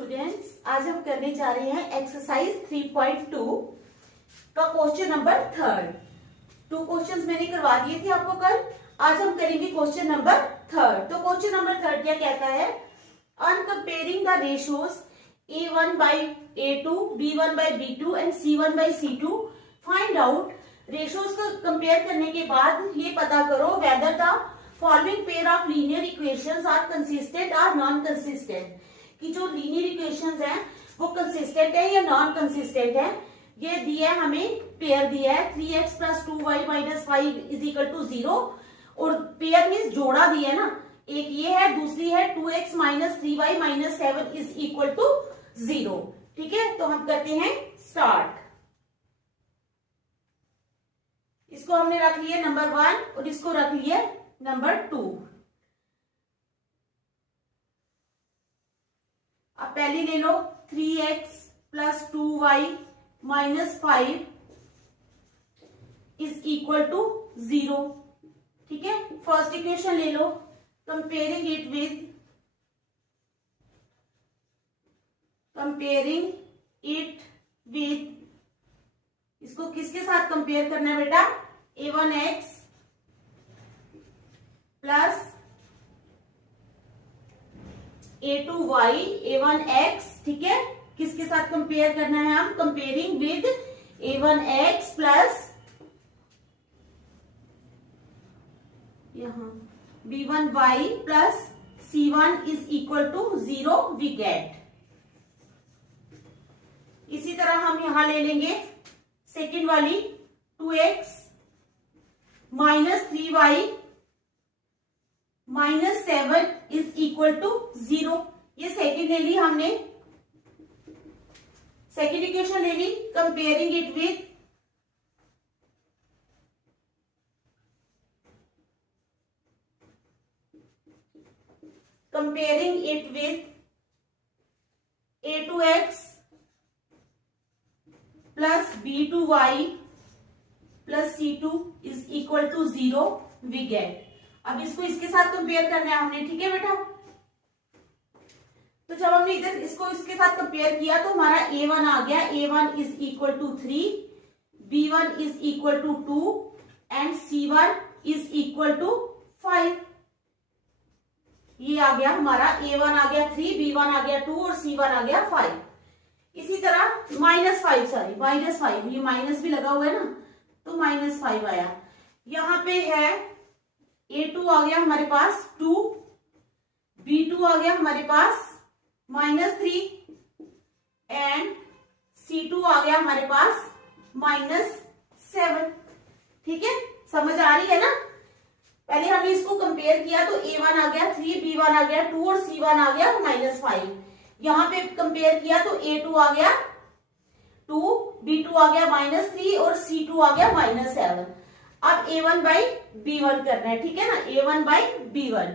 Students, आज हम करने जा रहे हैं एक्सरसाइज 3.2 का क्वेश्चन नंबर 3। 2 क्वेश्चंस मैंने करवा दिए थे आपको कल। आज हम करेंगे क्वेश्चन नंबर 3। तो क्वेश्चन नंबर 3 क्या कहता है? On comparing the ratios A1 by A2, B1 by B2 and C1 by C2 find out. Ratios को कंपेयर करने के बाद ये पता करो whether the following pair of linear equations are consistent और नॉन कंसिस्टेंट, कि जो लीनियर इक्वेशंस हैं वो कंसिस्टेंट है या नॉन कंसिस्टेंट है। ये दिया है, हमें पेयर दिया है 3x + 2y - 5 = 0 और पेयर मीन्स जोड़ा दिया है ना, एक ये है, दूसरी है 2x - 3y - 7 = 0। ठीक है, तो हम करते हैं स्टार्ट। इसको हमने रख लिया नंबर 1 और इसको रख लिया नंबर 2। अब पहले ले लो 3x + 2y - 5 = 0। ठीक है, फर्स्ट इक्वेशन ले लो, कंपेयरिंग इट विद इसको किसके साथ कंपेयर करना है बेटा? A1x plus A2y, A1x। ठीक है, किसके साथ कंपेयर करना है? हम कंपेयरिंग विद A1x प्लस यहां B1y plus C1 = 0 we gate. इसी तरह हम यहां ले लेंगे सेकेंड वाली 2x - 3y - 7 = 0। ये सेकेंड ले ली हमने, सेकेंड इक्वेशन ले ली, comparing it with A2x plus B2y plus C2 = 0 we get. अब इसको इसके साथ कंपेयर करना है हमने। ठीक है बेटा, तो जब हमने इधर इसको इसके साथ कंपेयर किया तो हमारा A1 आ गया, A1 = 3, B1 = 2 एंड C1 = 5। ये आ गया हमारा, A1 आ गया 3, B1 आ गया 2 और C1 आ गया 5। इसी तरह -5, ये माइनस भी लगा हुआ है ना, तो -5 आया। यहां पे है A2 आ गया हमारे पास 2, B2 आ गया हमारे पास -3 एंड C2 आ गया हमारे पास -7। ठीक है, समझ आ रही है ना? पहले हमने इसको कंपेयर किया तो A1 आ गया 3, B1 आ गया 2 और C1 आ गया -5। यहां पे कंपेयर किया तो A2 आ गया 2, B2 आ गया -3 और C2 आ गया -7। अब A1 by B1 करना है। ठीक है ना, A1 by B1।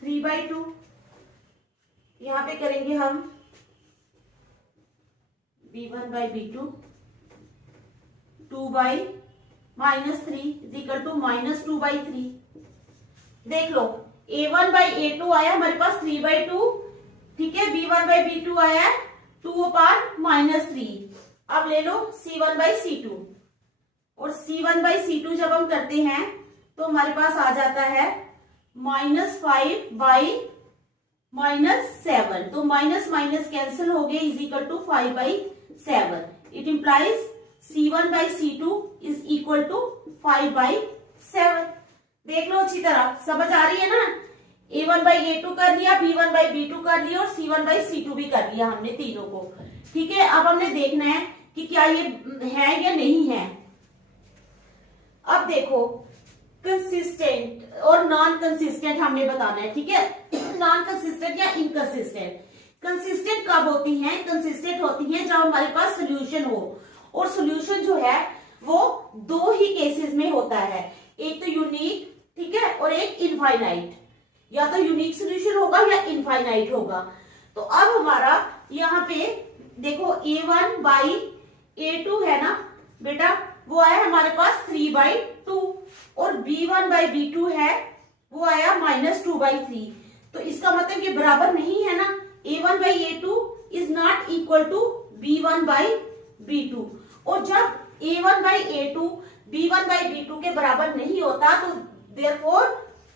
Three by 2 यहां पे करेंगे हम B1 by B2, 2 by -3 = -2/3। देख लो, A1 by A2 आया हमारे पास 3/2। ठीक है, B1 by B2 आया 2/-3। अब ले लो C1 by C2 और C1 by C2 जब हम करते हैं तो हमारे पास आ जाता है -5 by -7। तो माइनस माइनस कैंसिल हो गए = 5/7। It implies C1 by C2 = 5/7। देख लो अच्छी तरह, समझ आ रही है ना? A1 by A2 कर लिया, B1 by B2 कर लिया और C1 by C2 भी कर लिया हमने तीनों को। ठीक है, अब हमने देखना है कि क्या ये है या नहीं है। अब देखो, कंसिस्टेंट और नॉन कंसिस्टेंट हमने बताना है। ठीक है, नॉन कंसिस्टेंट या इनकंसिस्टेंट। कंसिस्टेंट कब होती हैं? कंसिस्टेंट होती हैं जब हमारे पास सोल्यूशन हो, और सोल्यूशन जो है वो 2 ही केसेस में होता है, एक तो यूनिक, ठीक है, और एक इनफाइनाइट। या तो यूनिक सोल्यूशन होगा या इनफाइनाइट होगा। तो अब हमारा यहाँ पे देखो a1 बाई a2 है ना बेटा, वो आया हमारे पास 3/2 और b1 बाई b2 है वो आया -2/3। तो इसका मतलब ये बराबर नहीं है ना, a1 by a2 is not equal to b1 by b2। और जब a1 by a2 b1 by b2 के बराबर नहीं होता तो therefore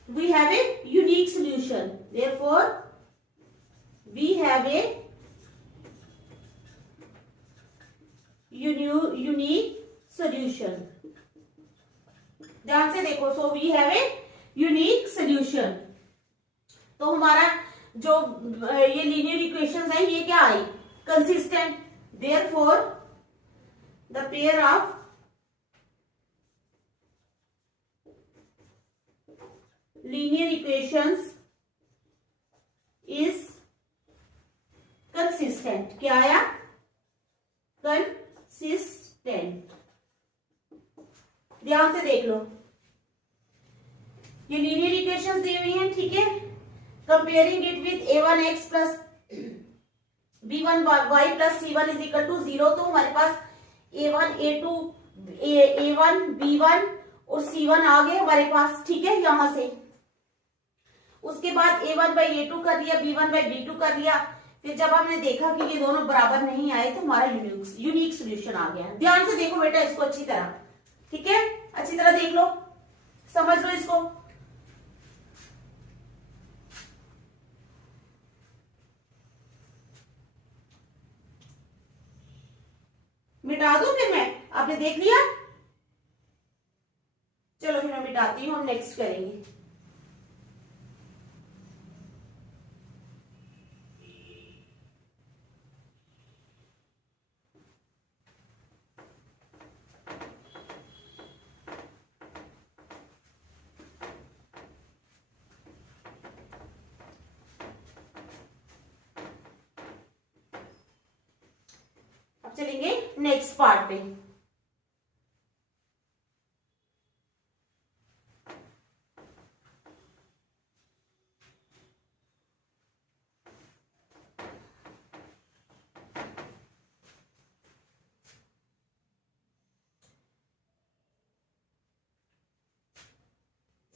we have a unique solution, therefore we have a unique solution। ध्यान से देखो, so we have a unique solution। तो हमारा जो ये लीनियर इक्वेशंस है ये क्या आई, consistent, therefore the pair of linear equations is consistent। क्या आया, कंसिस्टेंट। ध्यान से देख लो, ये लीनियर इक्वेशंस दी हुई हैं, ठीक है। Comparing it with a1x plus b1y plus c1 is equal to 0। तो हमारे पास a1 a2 a1 b1 और c1 आ गए हमारे पास, ठीक है। यहां से उसके बाद a1 बाई a2 कर लिया, b1 बाई b2 कर लिया। फिर जब हमने देखा कि ये दोनों बराबर नहीं आए तो हमारा यूनिक सोल्यूशन आ गया। ध्यान से देखो बेटा इसको अच्छी तरह, ठीक है, अच्छी तरह देख लो, समझ लो इसको। मिटा दूं फिर मैं, आपने देख लिया, चलो फिर मैं मिटाती हूं, हम नेक्स्ट करेंगे। चलेंगे नेक्स्ट पार्ट पे।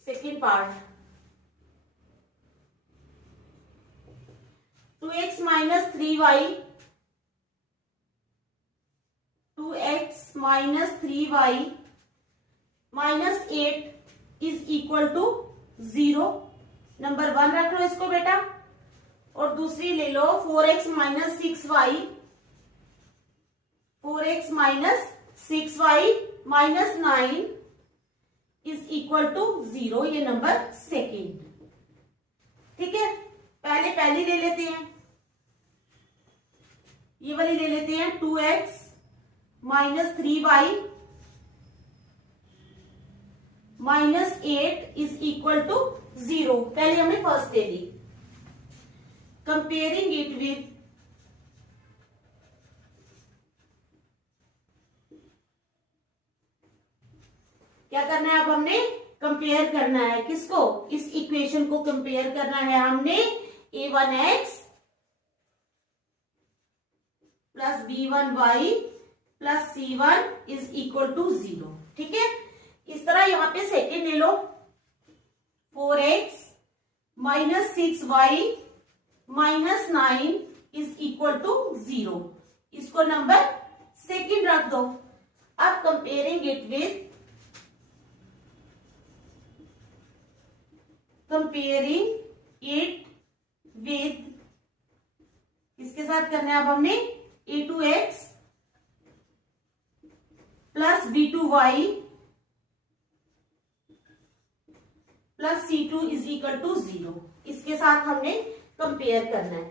Second part, 2x minus 3y 2x minus 3y minus 8 is equal to 0। Number 1 रख लो इसको बेटा। और दूसरी ले लो 4x minus 6y 4x minus 6y minus 9 is equal to 0। ये नंबर सेकेंड, ठीक है। पहली ले लेते हैं, ये वाली ले लेते हैं, 2x minus 3y minus 8 is equal to 0। पहले हमने फर्स्ट ले ली। कंपेयरिंग इट विथ क्या करना है, अब हमने कंपेयर करना है किसको, इस इक्वेशन को कंपेयर करना है हमने a1x plus b1y plus c1 is equal to 0, ठीक है। इस तरह यहां पे सेकेंड ले लो, 4x minus 6y minus 9 is equal to 0। इसको नंबर सेकेंड रख दो। अब कंपेयरिंग इट विथ किसके साथ करना है अब हमने, a2x plus b2y plus c2 is equal to 0। इसके साथ हमने कंपेयर करना है।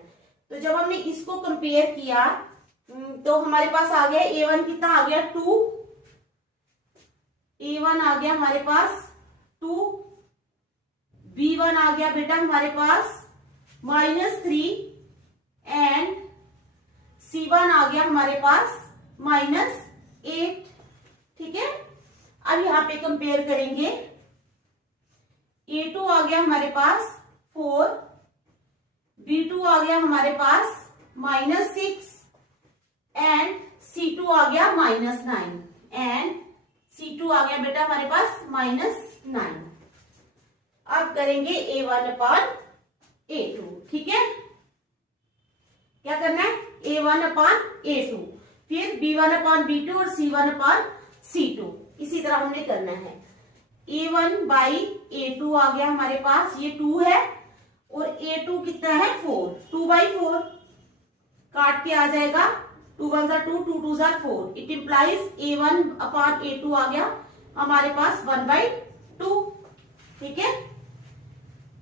तो जब हमने इसको कंपेयर किया तो हमारे पास आ गया a1 कितना आ गया 2, a1 आ गया हमारे पास 2, b1 आ गया बेटा हमारे पास -3 एंड c1 आ गया हमारे पास -8, ठीक है। अब यहां पे कंपेयर करेंगे, a2 आ गया हमारे पास 4, B2 आ गया हमारे पास -6 एंड C2 आ गया -9 एंड C2 आ गया बेटा हमारे पास -9। अब करेंगे A1/A2, ठीक है। क्या करना है? A1/A2, फिर B1/B2 और C1/C2, इसी तरह हमने करना है। A1/A2 आ गया हमारे पास, ये 2 है और A2 कितना है 4, 2/4 काट के आ जाएगा, 2 1 2, 2 2 4, इट इंप्लाइज A1/A2 आ गया हमारे पास 1/2, ठीक है।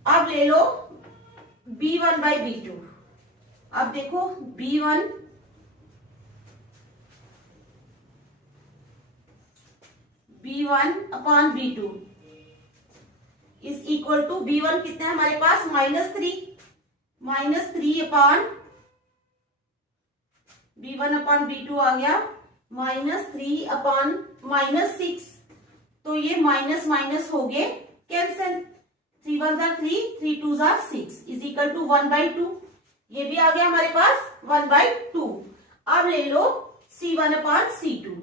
अब ले लो B1/B2, अब देखो B1/B2 is equal to B1 कितना है हमारे पास -3 अपॉन B1/B2 आ गया -3 अपॉन -6, तो ये माइनस माइनस हो गए कैंसिल, 3 1 3, 3 2 6 इज इक्वल टू 1/2, ये भी आ गया हमारे पास 1/2। अब ले लो C1/C2,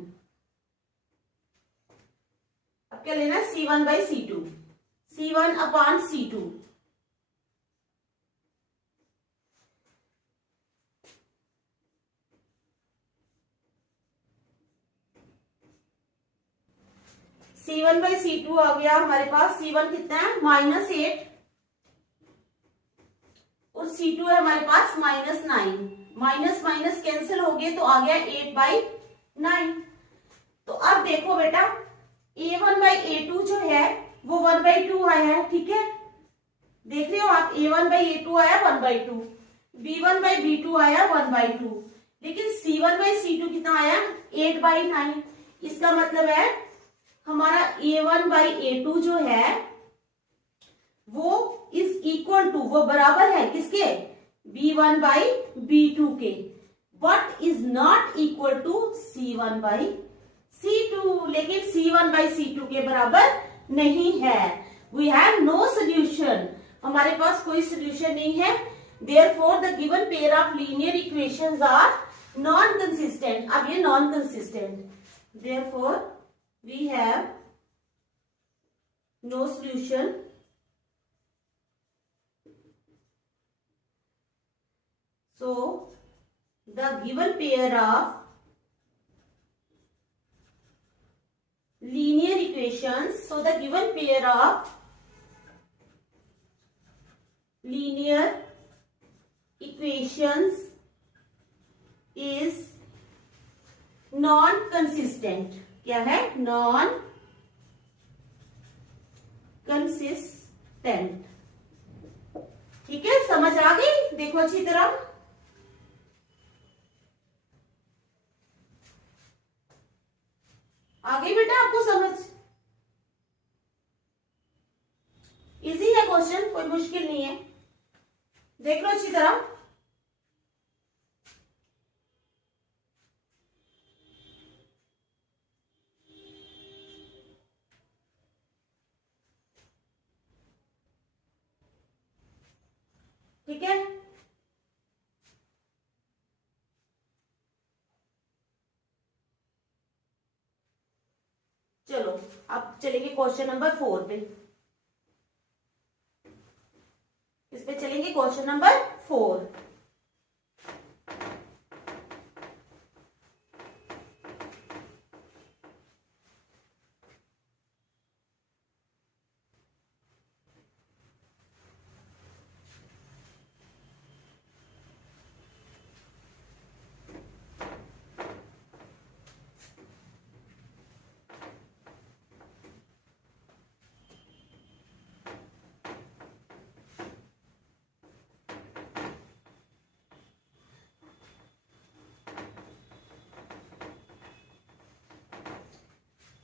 अब क्या लेना है? C1/C2, C1/C2 C1/C2 आ गया हमारे पास, C1 कितना है -8 और C2 है हमारे पास -9, माइनस माइनस कैंसिल हो गए तो आ गया 8/9। तो अब देखो बेटा A1/A2 जो है वो 1/2 आया है, ठीक है, देख रहे हो आप, A1/A2 आया 1/2, B1/B2 आया 1/2, लेकिन C1/C2 कितना आया 8/9। इसका मतलब है हमारा A1/A2 जो है वो इज इक्वल टू, वो बराबर है किसके? B1/B2 के, but is not equal to C1/C2, लेकिन C1/C2 के बराबर नहीं है। वी हैव नो सोल्यूशन, हमारे पास कोई सोल्यूशन नहीं है। Therefore the given pair of linear equations are non consistent. अब ये non consistent, therefore we have no solution so the given pair of linear equations, so the given pair of linear equations is non consistent। क्या है? non consistent, ठीक है, समझ आ गई? देखो अच्छी तरह, आ गई बेटा आपको समझ? इजी है क्वेश्चन, कोई मुश्किल नहीं है, देख लो अच्छी तरह। ठीक है, चलो अब चलेंगे क्वेश्चन नंबर 4 पे। इस पे चलेंगे क्वेश्चन नंबर 4।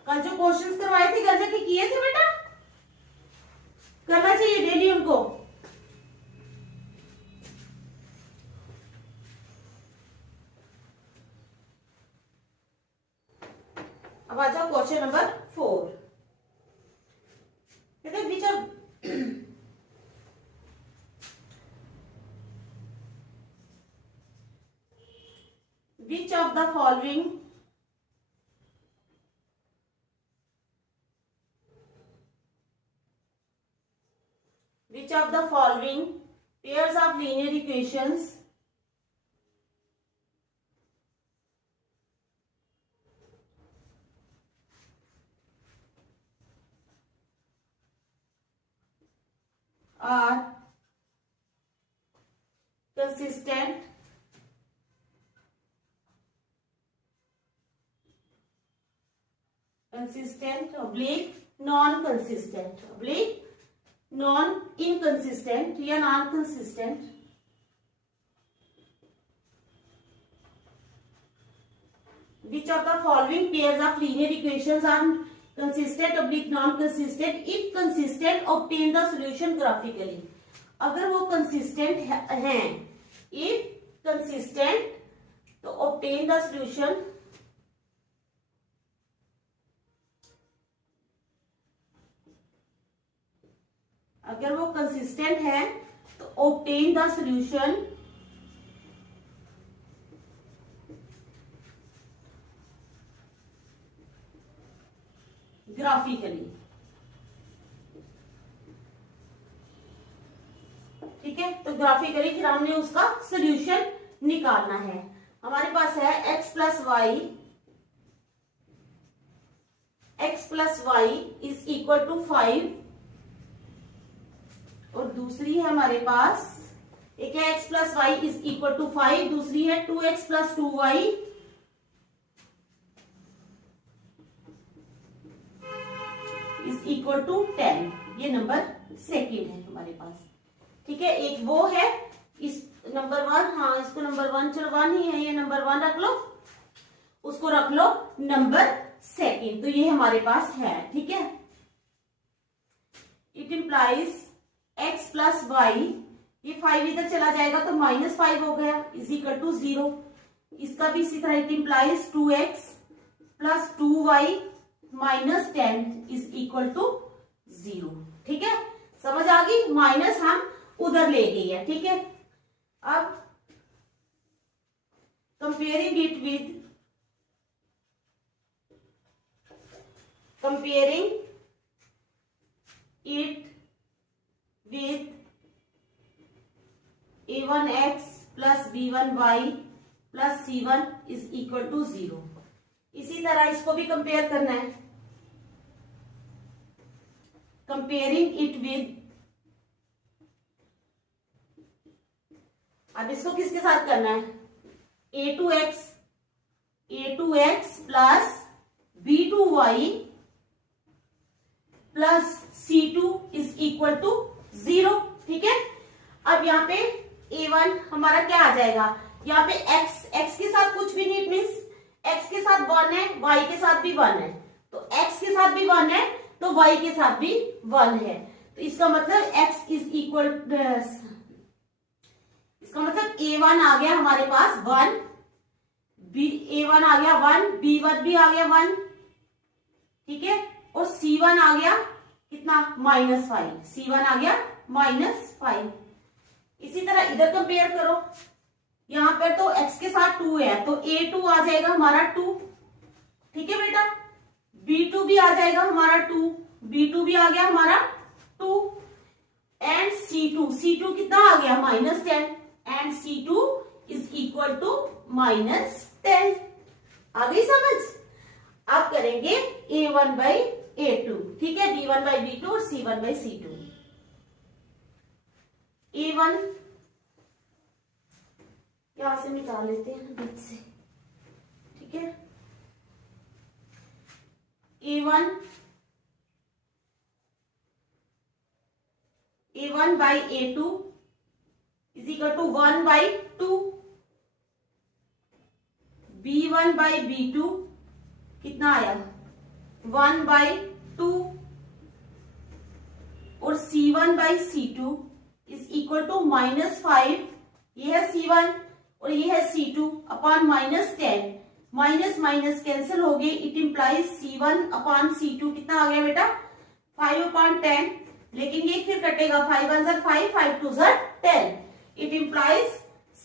कल जो क्वेश्चंस करवाए थे घर जाके किए थे बेटा? करना चाहिए डेली उनको। अब आ जाओ question number 4। Which of Which of the following pairs of linear equations are consistent oblique non-inconsistent या non-consistent which of the following pairs of linear equations are consistent oblique non-consistent if consistent obtain the solution graphically अगर वो consistent हैं if consistent तो obtain the solution अगर वो consistent है तो obtain the solution graphically. ठीक है, तो ग्राफिकली फिर हमने उसका सोल्यूशन निकालना है। हमारे पास है x plus Y is equal to 5 और दूसरी है हमारे पास एक है x plus Y is equal to 5, दूसरी है 2x plus 2y is equal to 10। ये नंबर सेकेंड है हमारे पास। ठीक है, एक वो है इस नंबर 1, हाँ इसको नंबर 1 चलो 1 ही है, ये नंबर 1 रख लो, उसको रख लो नंबर सेकेंड। तो ये हमारे पास है। ठीक है, it implies x plus Y, ये 5 इधर चला जाएगा तो -5 हो गया इज इक्वल टू 0। इसका भी इसी तरह it implies 2x plus 2y minus 10 is equal to 0। ठीक है, समझ आ गई, माइनस हम उधर ले गए हैं। ठीक है, अब comparing it with a1x plus b1y plus c1 is equal to 0। इसी तरह इसको भी कंपेयर करना है। कंपेयरिंग इट विद, अब इसको किसके साथ करना है, a2x plus b2y plus c2 is equal to 0। ठीक है, अब यहाँ पे a1 हमारा क्या आ जाएगा, यहाँ पे x के साथ कुछ भी नहीं, मीन्स x के साथ 1 है, y के साथ भी 1 है, तो x के साथ भी 1 है तो y के साथ भी 1 है। तो इसका मतलब x इज इक्वल, इसका मतलब a1 आ गया हमारे पास 1, a1 आ गया 1, b1 भी आ गया 1। ठीक है, और c1 आ गया कितना, -5, c1 आ गया -5। इसी तरह इधर कंपेयर करो, यहां पर तो x के साथ 2 है तो a2 आ जाएगा हमारा 2। ठीक है बेटा, b2 भी आ जाएगा हमारा 2, b2 भी आ गया हमारा 2 एंड c2 कितना आ गया -10 and c2 is equal to -10। आ गई समझ। अब करेंगे a1 बाई a2। ठीक है, b1 बाई b2 और c1 बाई c2। a1 यहां से निकाल लेते हैं बीच से। ठीक है, a1 by a2 is equal to 1 by 2, b1 by b2 कितना आया 1 बाई 2 और c1 by c2 is equal to -5। ये है c1 और ये है c2 upon -10, minus minus cancel हो गए, it implies c1 upon c2 कितना आ गया बेटा 5 अपॉन 10, लेकिन ये फिर कटेगा 5 1 5 5 2 10, it implies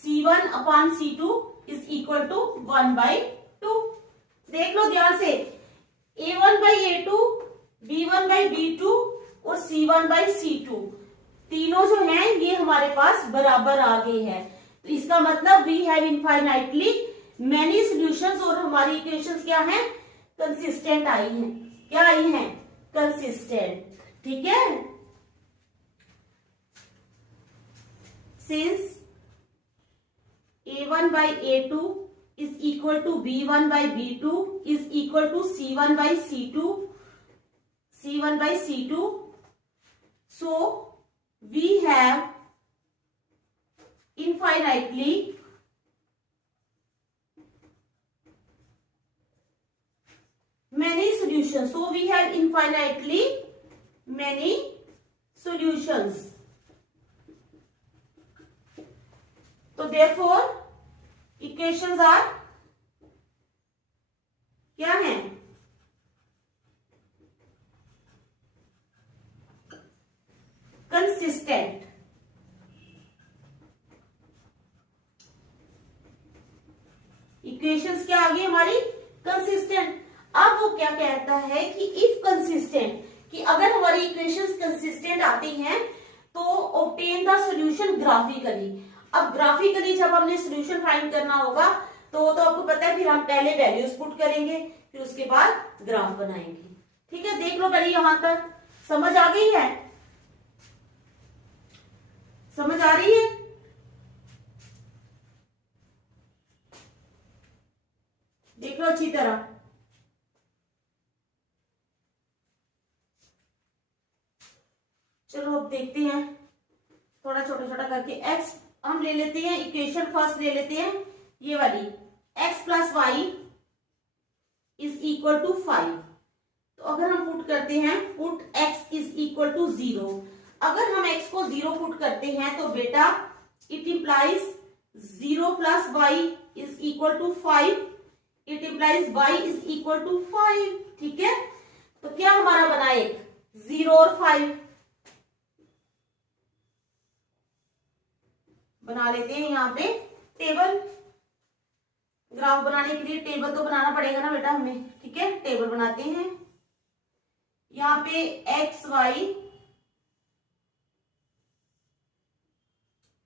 c1 upon c2 is equal to 1/2। देख लो ध्यान से, a1/a2, b1/b2 और c1/c2 तीनों जो हैं ये हमारे पास बराबर आ गए हैं। तो इसका मतलब we have infinitely many solutions और हमारी इक्वेशंस क्या हैं, कंसिस्टेंट आई हैं। क्या आई हैं, कंसिस्टेंट। ठीक है, since a1/a2 is equal to b1/b2 is equal to c1/c2, so we have infinitely many solutions. So we have infinitely many solutions. So therefore equations are क्या हैं, कंसिस्टेंट। इक्वेशंस क्या आ गई हमारी, कंसिस्टेंट। अब वो क्या कहता है कि इफ कंसिस्टेंट, कि अगर हमारी इक्वेशंस कंसिस्टेंट आती हैं तो ऑब्टेन द सॉल्यूशन ग्राफिकली। अब ग्राफिकली जब हमने सॉल्यूशन फाइंड करना होगा तो आपको पता है, फिर हम पहले वैल्यूज पुट करेंगे, फिर उसके बाद ग्राफ बनाएंगे। ठीक है, देख लो पहले यहां तक समझ आ गई है, समझ आ रही है। देख लो अच्छी तरह। चलो अब देखते हैं, थोड़ा छोटा छोटा करके। एक्स हम ले लेते हैं, इक्वेशन फर्स्ट ले लेते हैं ये वाली, x plus Y is equal to 5। तो अगर हम पुट करते हैं, put x is equal to 0। अगर हम x को 0 पुट करते हैं तो बेटा it implies 0 plus Y is equal to 5, it implies y is equal to 5। ठीक है, तो क्या हमारा बना, एक 0 और 5 बना लेते हैं। यहाँ पे टेबल, ग्राफ बनाने के लिए टेबल तो बनाना पड़ेगा ना बेटा हमें। ठीक है, टेबल बनाते हैं। यहाँ पे एक्स वाई,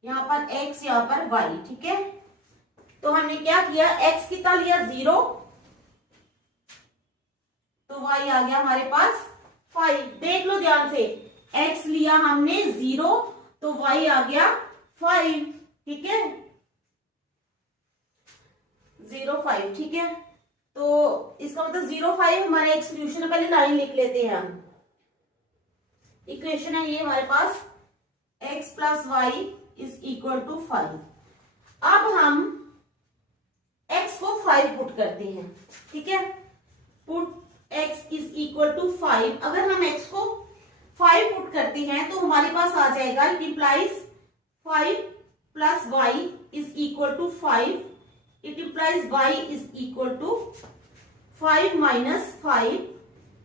यहाँ पर x, यहाँ पर y। ठीक है, तो हमने क्या किया, x कितना लिया 0, तो y आ गया हमारे पास 5। देख लो ध्यान से, x लिया हमने 0 तो y आ गया 5। ठीक है, 0 5। ठीक है, तो इसका मतलब 0 5 हमारा एक सोल्यूशन है। पहले लाइन लिख लेते हैं हम। इक्वेशन है ये हमारे पास, x plus Y is equal to 5। अब हम x को 5 पुट करते हैं। ठीक है, put x is equal to 5। अगर हम x को 5 पुट करते हैं तो हमारे पास आ जाएगा, it implies 5 plus Y is equal to 5, it implies y is equal to 5 minus 5,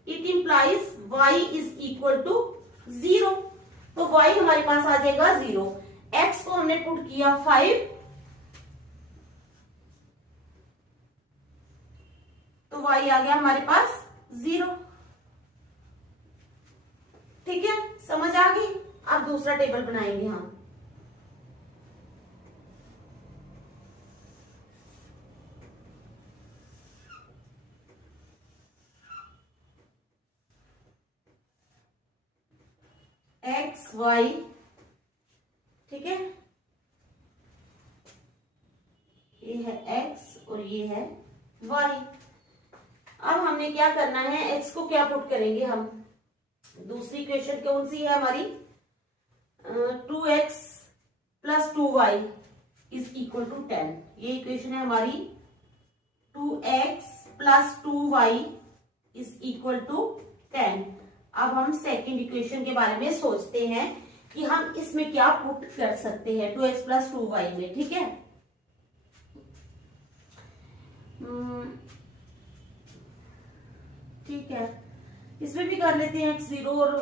it implies y is equal to 0। तो y हमारे पास आ जाएगा 0। x को हमने पुट किया 5, तो y आ गया हमारे पास 0। ठीक है, समझ आ गई। अब दूसरा टेबल बनाएंगे हम। एक्स वाई, ठीक है, ये है x और ये है y। अब हमने क्या करना है, x को क्या पुट करेंगे हम, दूसरी इक्वेशन कौन सी है हमारी, 2x plus 2y is equal to 10। ये इक्वेशन है हमारी, 2x plus 2y is equal to 10। अब हम सेकेंड इक्वेशन के बारे में सोचते हैं कि हम इसमें क्या पुट कर सकते हैं 2x प्लस 2y में। ठीक है, ठीक है, इसमें भी कर लेते हैं x0 और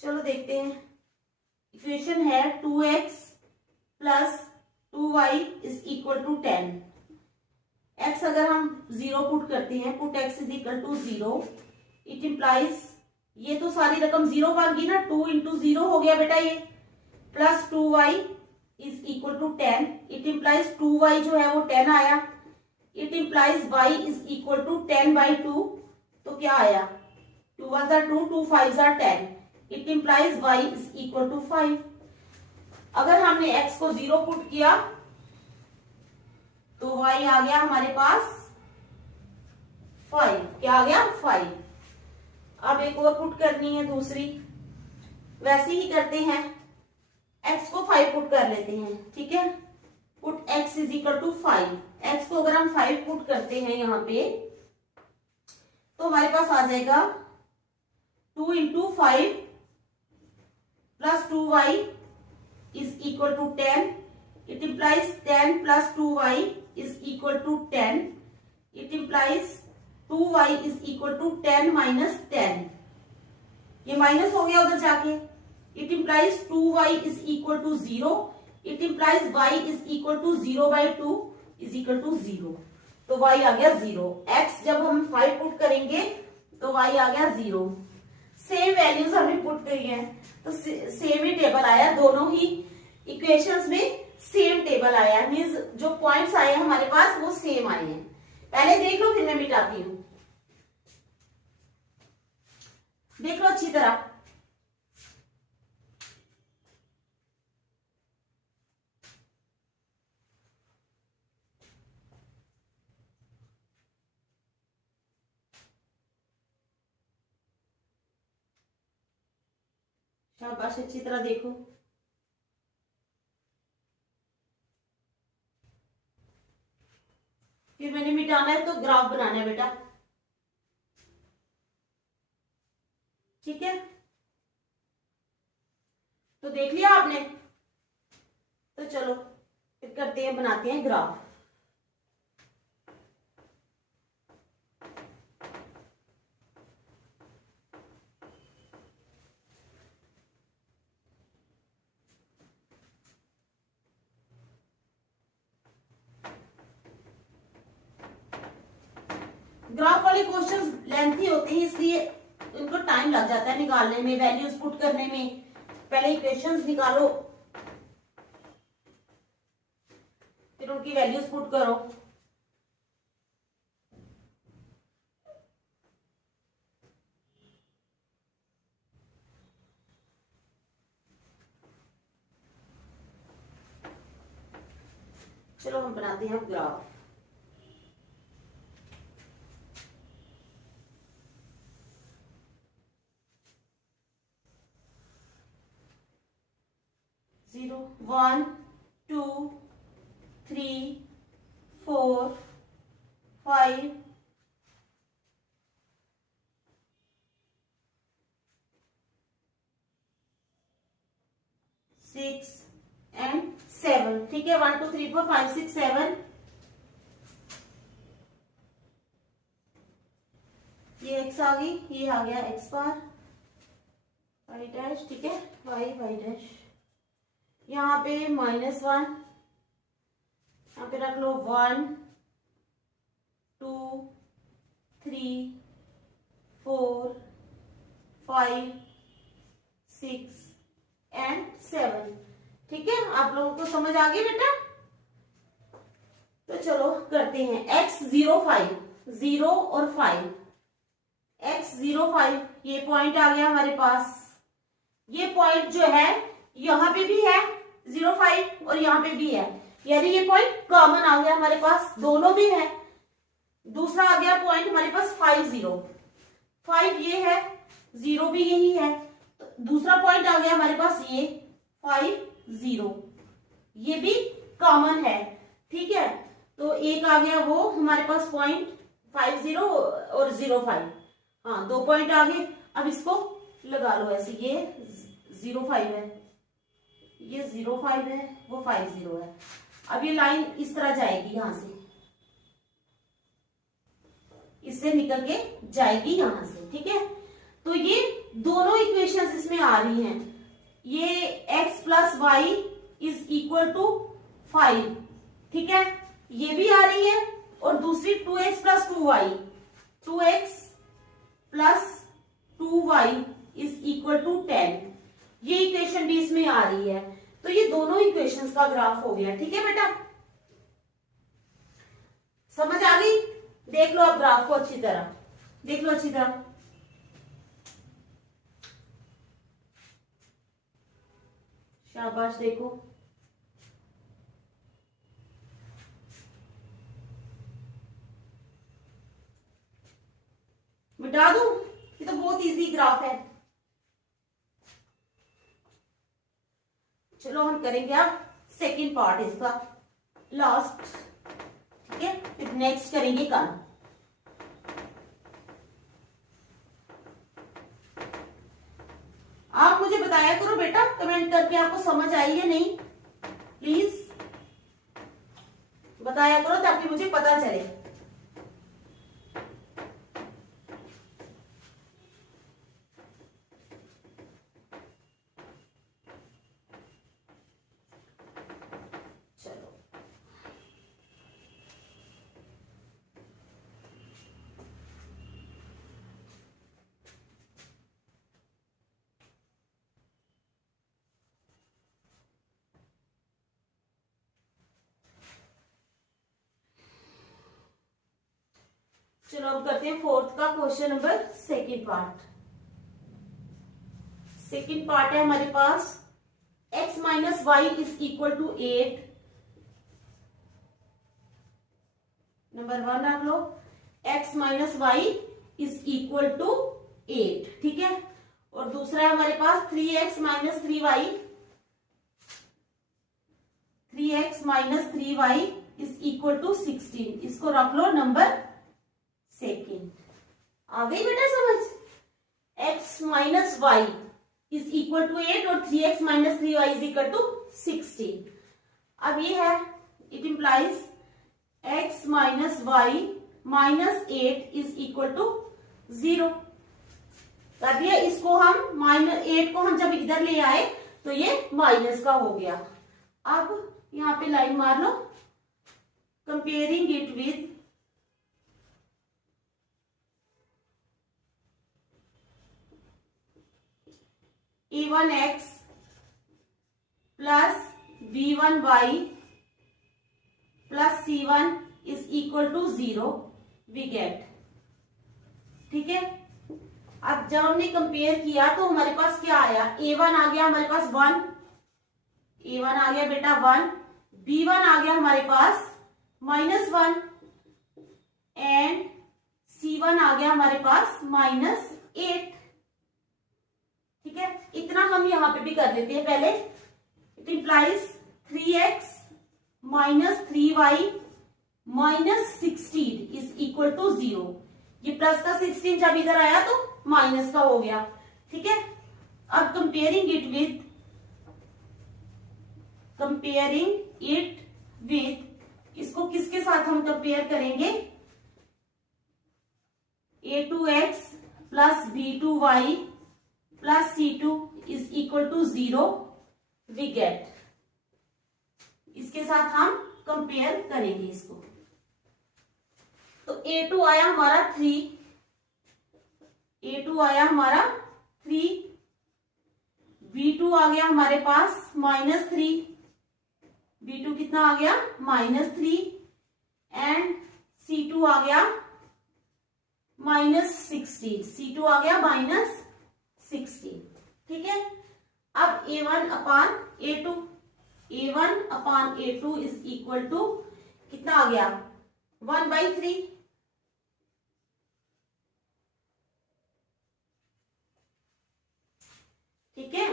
चलो देखते हैं। इक्वेशन है 2x plus 2y is equal to 10। x अगर हम 0 पुट करते हैं, put x is equal to 0, it implies ये तो सारी रकम 0 बन गई ना, 2 इंटू 0 हो गया बेटा ये, plus 2y is equal to 10, it implies 2y जो है वो 10 आया, it implies y is equal to 10/2, तो क्या आया 2 1 2, 2 5 10, it implies y is equal to 5। अगर हमने x को 0 पुट किया तो y आ गया हमारे पास 5, क्या आ गया 5। अब एक और पुट करनी है दूसरी, वैसे ही करते हैं, x को 5 पुट कर लेते हैं, ठीक है, put x is equal to 5, x को अगर हम 5 पुट करते हैं यहां पे तो हमारे पास आ जाएगा 2 into 5 plus 2y is equal to 10, it implies 10 plus 2y is equal to 10, it implies 2y is equal to 10 minus 10, ये माइनस हो गया उधर जाके, it implies 2y is equal to 0, it implies y is equal to 0/2 is equal to 0, तो y आ गया 0। x जब हम 5 put करेंगे तो y आ गया 0। सेम वैल्यूज हमने पुट करी है तो सेम ही टेबल आया, दोनों ही इक्वेशंस में सेम टेबल आया, मींस जो पॉइंट्स आए हैं हमारे पास वो सेम आए हैं। पहले देख लो फिर मैं मिटाती हूं, देख लो अच्छी तरह। शाबाश, अच्छी तरह देखो। फिर मैंने मिटाना है तो ग्राफ बनाना है बेटा, ठीक है। तो देख लिया आपने, तो चलो फिर करते हैं, बनाते हैं ग्राफ। ग्राफ वाले क्वेश्चंस लेंथी होते हैं इसलिए उनको टाइम लग जाता है निकालने में, वैल्यूज पुट करने में। पहले इक्वेशंस निकालो फिर उनकी वैल्यूज पुट करो। चलो हम बनाते हैं ग्राफ। जीरो 1 2 3 4 5 6 एंड 7, ठीक है। 1 2 3 4 5 6 7, ये x आ गई, ये आ गया x बार y डैश, ठीक है, y डैश। यहाँ पे -1, यहाँ पे रख लो 1 2 3 4 5 6 एंड 7, ठीक है। आप लोगों को समझ आ गई बेटा? तो चलो करते हैं। x 0 5, 0 और 5, x 0 5, ये पॉइंट आ गया हमारे पास। ये पॉइंट जो है यहाँ पे भी है 0 5 और यहाँ पे भी है, यानी ये पॉइंट कॉमन आ गया हमारे पास, दोनों भी है। दूसरा आ गया पॉइंट हमारे पास 5 0 5, ये है, 0 भी यही है, तो दूसरा पॉइंट आ गया हमारे पास ये 5 0, ये भी कॉमन है, ठीक है। तो एक आ गया वो हमारे पास पॉइंट 5 0 और 0 5, हाँ 2 पॉइंट आ गए। अब इसको लगा लो ऐसे, ये 0 5 है, ये 0 5 है, वो 5 0 है। अब ये लाइन इस तरह जाएगी, यहां से इससे निकल के जाएगी यहां से, ठीक है। तो ये दोनों इक्वेशंस इसमें आ रही हैं, ये x plus Y is equal to 5, ठीक है, ये भी आ रही है। और दूसरी 2x plus 2y, 2x plus 2y is equal to 10, ये इक्वेशन भी इसमें आ रही है। तो ये दोनों इक्वेशंस का ग्राफ हो गया, ठीक है बेटा, समझ आ गई? देख लो आप ग्राफ को अच्छी तरह, देख लो अच्छी तरह। शाबाश, देखो। मिटा दूं? ये तो बहुत इजी ग्राफ है। चलो हम करेंगे अब सेकंड पार्ट इसका, लास्ट, ठीक है, फिर नेक्स्ट करेंगे कल। आप मुझे बताया करो बेटा कमेंट करके आपको समझ आई या नहीं, प्लीज बताया करो ताकि मुझे पता चले। चलो अब करते हैं फोर्थ का question number second part. Second part है हमारे पास x minus y is equal to 8। Number 1 रख लो, x minus y is equal to 8, ठीक है। और दूसरा है हमारे पास 3x minus 3y, 3x minus 3y is equal to 16, इसको रख लो नंबर सेकेंड। आ गई बेटा समझ? x minus y is equal to 8 और 3x minus 3y is equal to 16। अब ये है, it implies x minus y minus 8 is equal to 0 कर दिया। इसको हम माइनस 8 को हम जब इधर ले आए तो ये माइनस का हो गया। अब यहां पे लाइन मार लो, comparing it with a1x plus b1y plus c1 is equal to 0 we get, ठीक है। अब जब हमने कंपेयर किया तो हमारे पास क्या आया, a1 आ गया हमारे पास 1, a1 आ गया बेटा 1, b1 आ गया हमारे पास -1 एंड c1 आ गया हमारे पास -8, ठीक है। इतना हम यहां पे भी कर देते हैं पहले। It implies 3x minus 3y minus 16 is equal to 0। ये प्लस का 16 जब इधर आया तो माइनस का हो गया, ठीक है। अब कंपेयरिंग इट विथ इसको किसके साथ हम कंपेयर करेंगे, a2x plus b2y plus c2 is equal to 0 we get. इसके साथ हम कंपेयर करेंगे इसको। तो a2 आया हमारा 3, a2 आया हमारा 3, b2 आ गया हमारे पास -3, b2 कितना आ गया -3 एंड c2 आ गया -16, c2 आ गया -16, ठीक है। अब a1 upon a2, a1 upon a2 is equal to कितना आ गया 1/3, ठीक है।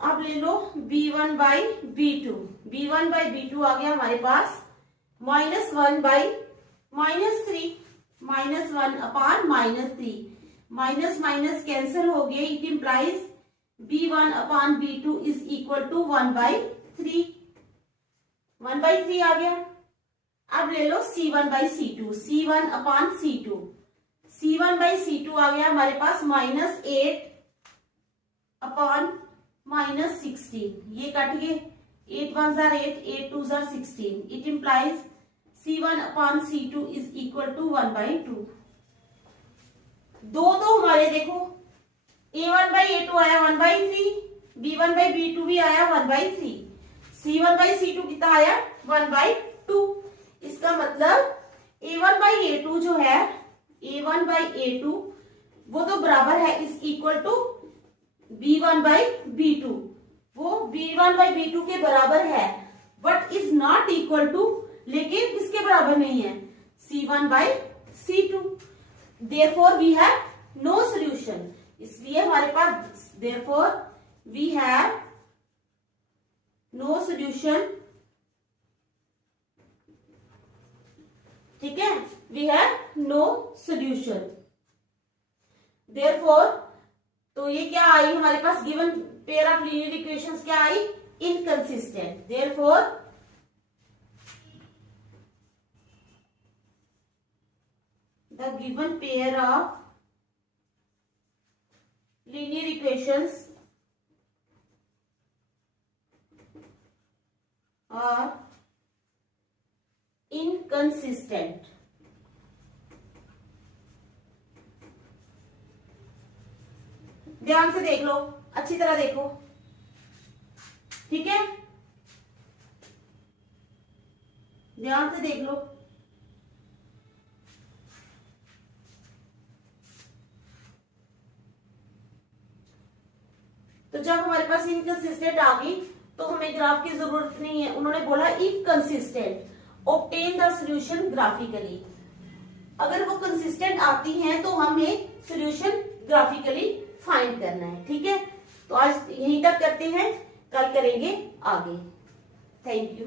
अब ले लो b1 by b2, b1 by b2 आ गया हमारे पास -1 by -3, -1 upon -3, minus minus cancel हो गए। It implies b1 upon b2 is equal to 1/3, 1/3 आ गया, अब ले लो C1/C2, C1 upon C2, C1/C2 आ गया हमारे पास -8 अपॉन -16, ये कट गए, 8 1 जार 8, 8 2 जार 16, it implies C1 upon C2 is equal to 1/2। दो तो हमारे देखो A1/A2 आया 1/3, B1/B2 भी आया 1/3, C1/C2 कितना आया 1/2। इसका मतलब A1/A2 जो है, A1/A2 वो तो बराबर है इज इक्वल टू B1/B2, वो B1/B2 के बराबर है, but is not equal to, लेकिन किसके बराबर नहीं है, C1/C2। Therefore we have no solution, इसलिए हमारे पास therefore we have no solution. ठीक है, we have no solution. Therefore तो ये क्या आई हमारे पास, given pair of linear equations क्या आई, inconsistent. Therefore the given pair of linear equations are inconsistent. ध्यान से देख लो, अच्छी तरह देखो, ठीक है, ध्यान से देख लो। तो जब हमारे पास इनकंसिस्टेंट आ गई तो हमें ग्राफ की जरूरत नहीं है, उन्होंने बोला if consistent obtain the solution graphically. अगर वो कंसिस्टेंट आती हैं तो हमें सॉल्यूशन ग्राफिकली फाइंड करना है। ठीक है, तो आज यहीं तक करते हैं, कल करेंगे आगे। Thank you.